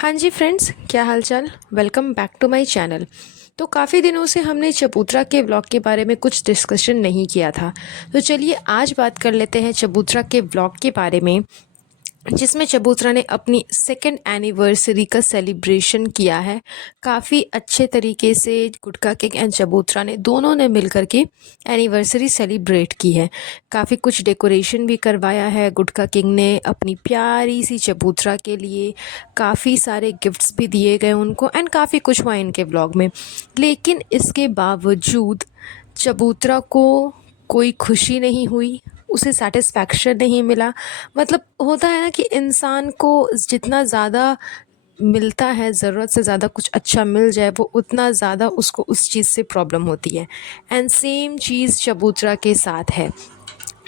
हाँ जी फ्रेंड्स, क्या हालचाल। Welcome back to my channel. तो काफ़ी दिनों से हमने चबूतरा के व्लॉग के बारे में कुछ डिस्कशन नहीं किया था। तो चलिए आज बात कर लेते हैं चबूतरा के व्लॉग के बारे में, जिसमें चबूतरा ने अपनी सेकेंड एनिवर्सरी का सेलिब्रेशन किया है। काफ़ी अच्छे तरीके से गुटका किंग एंड चबूतरा ने दोनों ने मिलकर के एनिवर्सरी सेलिब्रेट की है। काफ़ी कुछ डेकोरेशन भी करवाया है गुटका किंग ने अपनी प्यारी सी चबूतरा के लिए। काफ़ी सारे गिफ्ट्स भी दिए गए उनको एंड काफ़ी कुछ हुआ इनके व्लॉग में। लेकिन इसके बावजूद चबूतरा को कोई खुशी नहीं हुई, उसे सेटिस्फैक्शन नहीं मिला। मतलब होता है ना कि इंसान को जितना ज़्यादा मिलता है, ज़रूरत से ज़्यादा कुछ अच्छा मिल जाए, वो उतना ज़्यादा उसको उस चीज़ से प्रॉब्लम होती है। एंड सेम चीज़ चबूतरा के साथ है।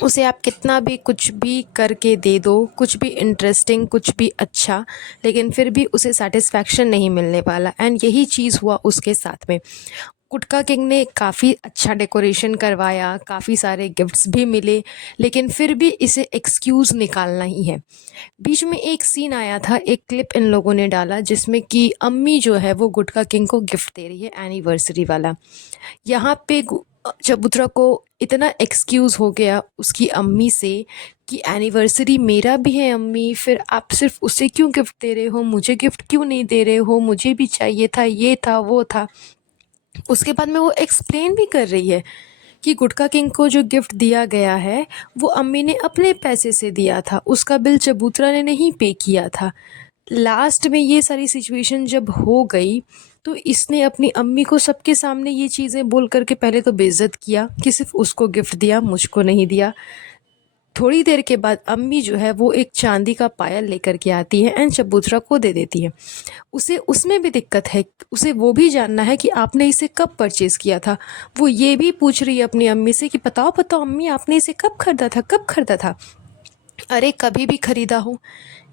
उसे आप कितना भी कुछ भी करके दे दो, कुछ भी इंटरेस्टिंग, कुछ भी अच्छा, लेकिन फिर भी उसे सेटिस्फैक्शन नहीं मिलने वाला। एंड यही चीज़ हुआ उसके साथ में। गुटका किंग ने काफ़ी अच्छा डेकोरेशन करवाया, काफ़ी सारे गिफ्ट्स भी मिले, लेकिन फिर भी इसे एक्सक्यूज़ निकालना ही है। बीच में एक सीन आया था, एक क्लिप इन लोगों ने डाला जिसमें कि अम्मी जो है वो गुटका किंग को गिफ्ट दे रही है एनिवर्सरी वाला। यहाँ पे चबूतरा को इतना एक्सक्यूज़ हो गया उसकी अम्मी से कि एनिवर्सरी मेरा भी है अम्मी, फिर आप सिर्फ उसे क्यों गिफ्ट दे रहे हो, मुझे गिफ्ट क्यों नहीं दे रहे हो, मुझे भी चाहिए था, ये था वो था। उसके बाद में वो एक्सप्लेन भी कर रही है कि गुटका किंग को जो गिफ्ट दिया गया है वो अम्मी ने अपने पैसे से दिया था, उसका बिल चबूतरा ने नहीं पे किया था। लास्ट में ये सारी सिचुएशन जब हो गई तो इसने अपनी अम्मी को सबके सामने ये चीज़ें बोल करके पहले तो बेइज्जत किया कि सिर्फ उसको गिफ्ट दिया, मुझको नहीं दिया। थोड़ी देर के बाद अम्मी जो है वो एक चांदी का पायल लेकर के आती है एंड चबूतरा को दे देती है। उसे उसमें भी दिक्कत है, उसे वो भी जानना है कि आपने इसे कब परचेज़ किया था। वो ये भी पूछ रही है अपनी अम्मी से कि बताओ बताओ अम्मी, आपने इसे कब खरीदा था, कब खरीदा था। अरे कभी भी खरीदा हो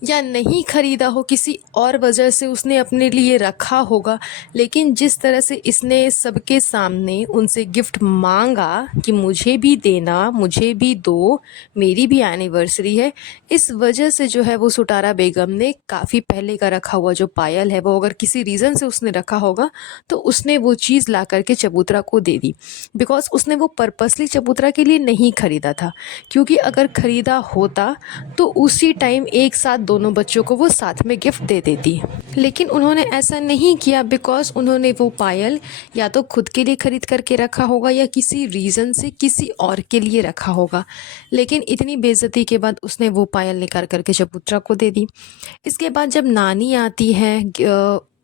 या नहीं खरीदा हो, किसी और वजह से उसने अपने लिए रखा होगा, लेकिन जिस तरह से इसने सबके सामने उनसे गिफ्ट मांगा कि मुझे भी देना, मुझे भी दो, मेरी भी एनिवर्सरी है, इस वजह से जो है वो सुटारा बेगम ने काफ़ी पहले का रखा हुआ जो पायल है वो अगर किसी रीज़न से उसने रखा होगा तो उसने वो चीज़ ला करके चबूतरा को दे दी। बिकॉज उसने वो पर्पसली चबूतरा के लिए नहीं खरीदा था, क्योंकि अगर खरीदा होता तो उसी टाइम एक साथ दोनों बच्चों को वो साथ में गिफ्ट दे देती। लेकिन उन्होंने ऐसा नहीं किया बिकॉज उन्होंने वो पायल या तो खुद के लिए खरीद करके रखा होगा या किसी रीज़न से किसी और के लिए रखा होगा। लेकिन इतनी बेइज्जती के बाद उसने वो पायल निकाल करके चबूतरा को दे दी। इसके बाद जब नानी आती है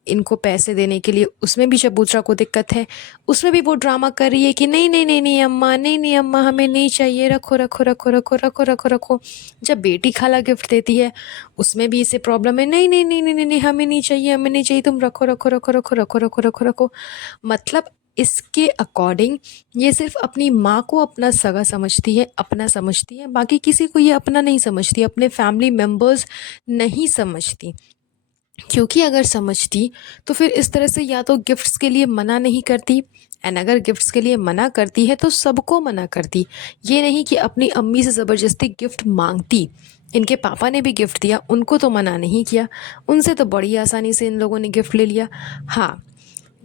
इनको पैसे देने के लिए, उसमें भी चबूतरा को दिक्कत है। उसमें भी वो ड्रामा कर रही है कि नहीं नहीं नहीं नहीं अम्मा, नहीं नहीं अम्मा, हमें नहीं चाहिए, रखो रखो रखो रखो रखो रखो रखो। जब बेटी खाला गिफ्ट देती है उसमें भी इसे प्रॉब्लम है, नहीं नहीं नहीं नहीं नहीं नहीं, हमें नहीं चाहिए, हमें नहीं चाहिए, तुम रखो रखो रखो रखो रखो रखो रखो रखो। मतलब इसके अकॉर्डिंग ये सिर्फ अपनी माँ को अपना सगा समझती है, अपना समझती है, बाकी किसी को ये अपना नहीं समझती, अपने फैमिली मेम्बर्स नहीं समझती। क्योंकि अगर समझती तो फिर इस तरह से या तो गिफ्ट्स के लिए मना नहीं करती, एंड अगर गिफ्ट्स के लिए मना करती है तो सबको मना करती। ये नहीं कि अपनी अम्मी से ज़बरदस्ती गिफ्ट मांगती। इनके पापा ने भी गिफ्ट दिया, उनको तो मना नहीं किया, उनसे तो बड़ी आसानी से इन लोगों ने गिफ्ट ले लिया। हाँ,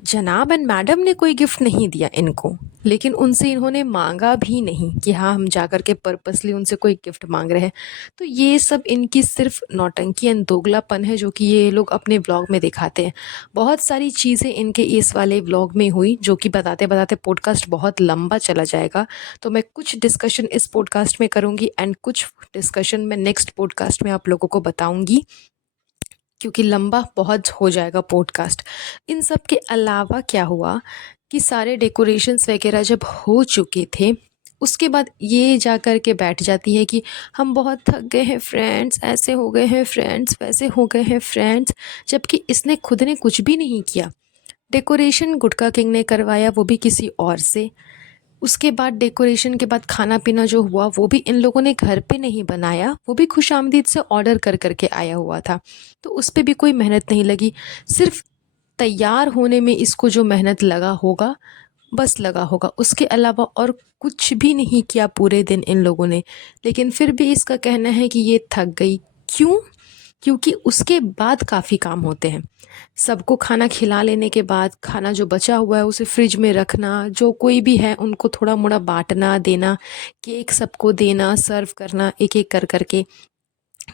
जनाब एंड मैडम ने कोई गिफ्ट नहीं दिया इनको, लेकिन उनसे इन्होंने मांगा भी नहीं कि हाँ हम जा कर के पर्पसली उनसे कोई गिफ्ट मांग रहे हैं। तो ये सब इनकी सिर्फ नौटंकी एंड दोगलापन है जो कि ये लोग अपने व्लॉग में दिखाते हैं। बहुत सारी चीज़ें इनके इस वाले व्लॉग में हुई जो कि बताते बताते पॉडकास्ट बहुत लंबा चला जाएगा। तो मैं कुछ डिस्कशन इस पॉडकास्ट में करूँगी एंड कुछ डिस्कशन मैं नेक्स्ट पॉडकास्ट में आप लोगों को बताऊँगी, क्योंकि लंबा बहुत हो जाएगा पॉडकास्ट। इन सब के अलावा क्या हुआ कि सारे डेकोरेशंस वगैरह जब हो चुके थे, उसके बाद ये जा कर के बैठ जाती है कि हम बहुत थक गए हैं फ्रेंड्स, ऐसे हो गए हैं फ्रेंड्स, वैसे हो गए हैं फ्रेंड्स। जबकि इसने खुद ने कुछ भी नहीं किया। डेकोरेशन गुटका किंग ने करवाया, वो भी किसी और से। उसके बाद डेकोरेशन के बाद खाना पीना जो हुआ वो भी इन लोगों ने घर पे नहीं बनाया, वो भी खुशामदीद से ऑर्डर कर करके आया हुआ था। तो उस पे भी कोई मेहनत नहीं लगी। सिर्फ तैयार होने में इसको जो मेहनत लगा होगा, बस लगा होगा, उसके अलावा और कुछ भी नहीं किया पूरे दिन इन लोगों ने। लेकिन फिर भी इसका कहना है कि ये थक गई। क्यों? क्योंकि उसके बाद काफ़ी काम होते हैं। सबको खाना खिला लेने के बाद खाना जो बचा हुआ है उसे फ्रिज में रखना, जो कोई भी है उनको थोड़ा मोड़ा बांटना देना, केक सबको देना, सर्व करना एक एक कर करके,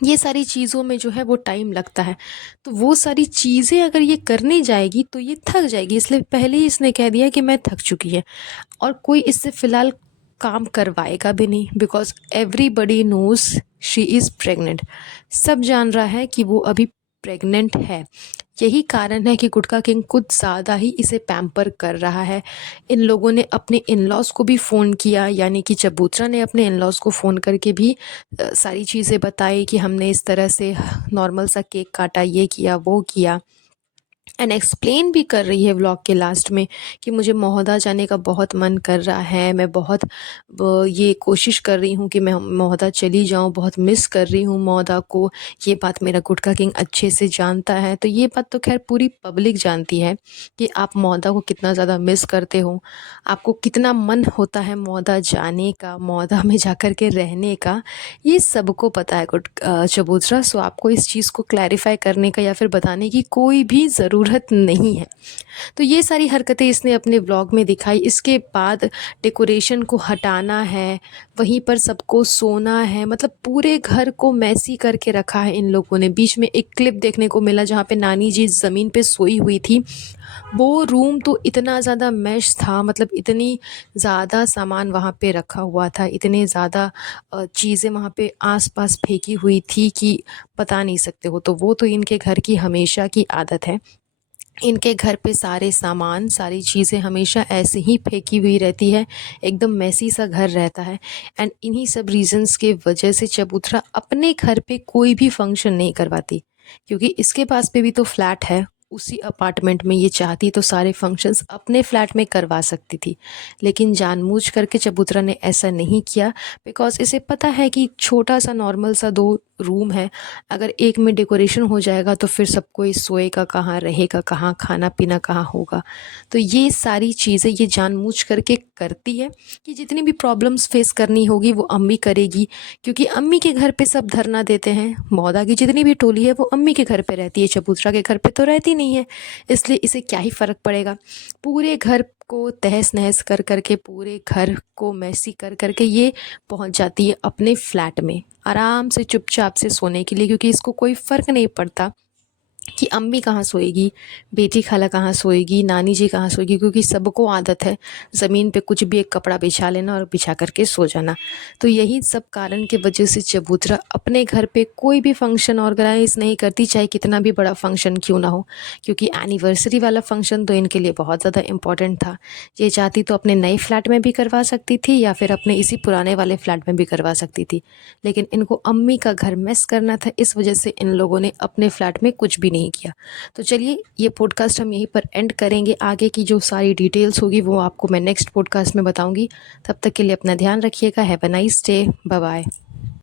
ये सारी चीज़ों में जो है वो टाइम लगता है। तो वो सारी चीज़ें अगर ये करने जाएगी तो ये थक जाएगी, इसलिए पहले ही इसने कह दिया कि मैं थक चुकी है। और कोई इससे फ़िलहाल काम करवाएगा भी नहीं, because everybody knows she is pregnant. सब जान रहा है कि वो अभी प्रेग्नेंट है। यही कारण है कि गुटखा किंग कुछ ज़्यादा ही इसे पैम्पर कर रहा है। इन लोगों ने अपने इन-लॉज़ को भी फ़ोन किया, यानी कि चबूतरा ने अपने इन-लॉज़ को फ़ोन करके भी सारी चीज़ें बताई कि हमने इस तरह से नॉर्मल सा केक काटा, ये किया, वो किया। एंड एक्सप्लेन भी कर रही है व्लॉग के लास्ट में कि मुझे महोदा जाने का बहुत मन कर रहा है, मैं बहुत ये कोशिश कर रही हूँ कि मैं महोदा चली जाऊँ, बहुत मिस कर रही हूँ महोदा को। ये बात मेरा गुटखा किंग अच्छे से जानता है। तो ये बात तो खैर पूरी पब्लिक जानती है कि आप महोदा को कितना ज़्यादा मिस करते हो, आपको कितना मन होता है महोदा जाने का, महोदा में जाकर के रहने का। ये सबको पता है चबूतरा। सो आपको इस चीज़ को क्लैरिफाई करने का या फिर बताने की कोई भी ज़रूरत नहीं है। तो ये सारी हरकतें इसने अपने व्लॉग में दिखाई। इसके बाद डेकोरेशन को हटाना है, वहीं पर सबको सोना है, मतलब पूरे घर को मैसी करके रखा है इन लोगों ने। बीच में एक क्लिप देखने को मिला जहाँ पे नानी जी ज़मीन पे सोई हुई थी। वो रूम तो इतना ज़्यादा मैश था, मतलब इतनी ज़्यादा सामान वहाँ पे रखा हुआ था, इतने ज़्यादा चीज़ें वहाँ पे आस-पास फेंकी हुई थी कि बता नहीं सकते हो। तो वो तो इनके घर की हमेशा की आदत है। इनके घर पे सारे सामान, सारी चीज़ें हमेशा ऐसे ही फेंकी हुई रहती है, एकदम मेसी सा घर रहता है। एंड इन्हीं सब रीज़न्स के वजह से चबूतरा अपने घर पे कोई भी फंक्शन नहीं करवाती, क्योंकि इसके पास पे भी तो फ्लैट है। उसी अपार्टमेंट में ये चाहती तो सारे फंक्शंस अपने फ्लैट में करवा सकती थी, लेकिन जानबूझ करके चबूतरा ने ऐसा नहीं किया, बिकॉज़ इसे पता है कि छोटा सा नॉर्मल सा 2 रूम है, अगर एक में डेकोरेशन हो जाएगा तो फिर सब कोई सोएगा कहाँ, रहेगा कहाँ, खाना-पीना कहाँ होगा। तो ये सारी चीज़ें ये जानबूझ करके करती है कि जितनी भी प्रॉब्लम्स फेस करनी होगी वो अम्मी करेगी, क्योंकि अम्मी के घर पे सब धरना देते हैं। मौदा की जितनी भी टोली है वो अम्मी के घर पे रहती है, चबूतरा के घर पे तो रहती नहीं है, इसलिए इसे क्या ही फ़र्क पड़ेगा। पूरे घर को तहस-नहस कर कर के, पूरे घर को मेसी कर कर के ये पहुँच जाती है अपने फ्लैट में, आराम से चुपचाप से सोने के लिए, क्योंकि इसको कोई फ़र्क नहीं पड़ता कि अम्मी कहाँ सोएगी, बेटी खाला कहाँ सोएगी, नानी जी कहाँ सोएगी, क्योंकि सबको आदत है ज़मीन पे कुछ भी एक कपड़ा बिछा लेना और बिछा करके सो जाना। तो यही सब कारण की वजह से चबूतरा अपने घर पे कोई भी फंक्शन ऑर्गेनाइज़ नहीं करती, चाहे कितना भी बड़ा फंक्शन क्यों ना हो, क्योंकि एनिवर्सरी वाला फंक्शन तो इनके लिए बहुत ज़्यादा इम्पोर्टेंट था। ये चाहती तो अपने नए फ्लैट में भी करवा सकती थी या फिर अपने इसी पुराने वाले फ्लैट में भी करवा सकती थी, लेकिन इनको अम्मी का घर मेस करना था, इस वजह से इन लोगों ने अपने फ्लैट में कुछ भी नहीं किया। तो चलिए ये पॉडकास्ट हम यहीं पर एंड करेंगे, आगे की जो सारी डिटेल्स होगी वो आपको मैं नेक्स्ट पॉडकास्ट में बताऊंगी। तब तक के लिए अपना ध्यान रखिएगा। Have a nice day, bye bye.